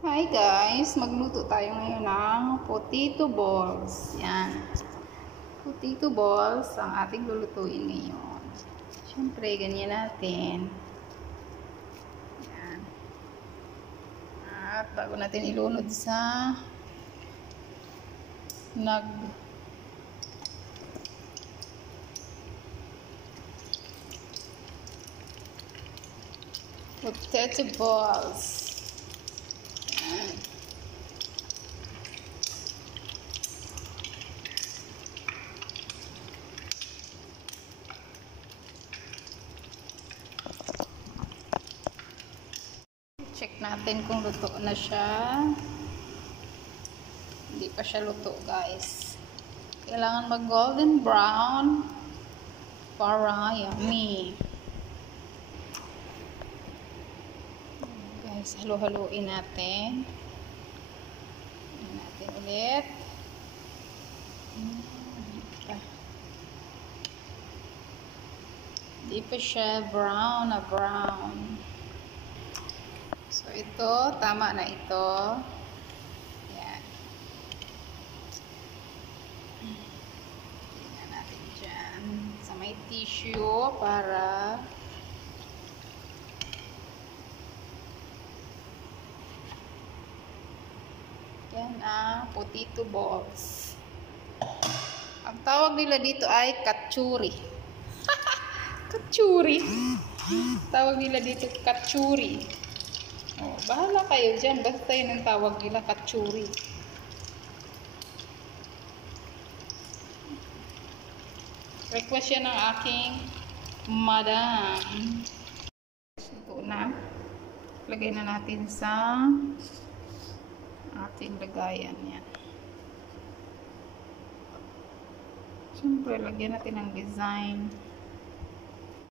Hi guys! Magluto tayo ngayon ng potato balls. Yan. Potato balls ang ating lulutuin ngayon. Siyempre, ganyan natin. Yan. At bago natin ilunod sa potato balls. Yan. Check natin kung luto na siya. Hindi pa siya luto, guys. Kailangan mag golden brown para yummy. Guys, halo-haloin natin. Haloin natin ulit. Hindi pa siya brown na brown. So, ito, tama na ito. Yan. Tingnan natin dyan. Sa may tissue para yan ang potato balls. Ang tawag nila dito ay kachuri. Kachuri. Tawag nila dito kachuri. Oh, bahala kayo dyan. Basta yun ang tawag nila, kachuri. Request yan ng aking madam. Ito na. Lagay na natin sa ating lagayan yan. Siyempre, lagyan natin ng design.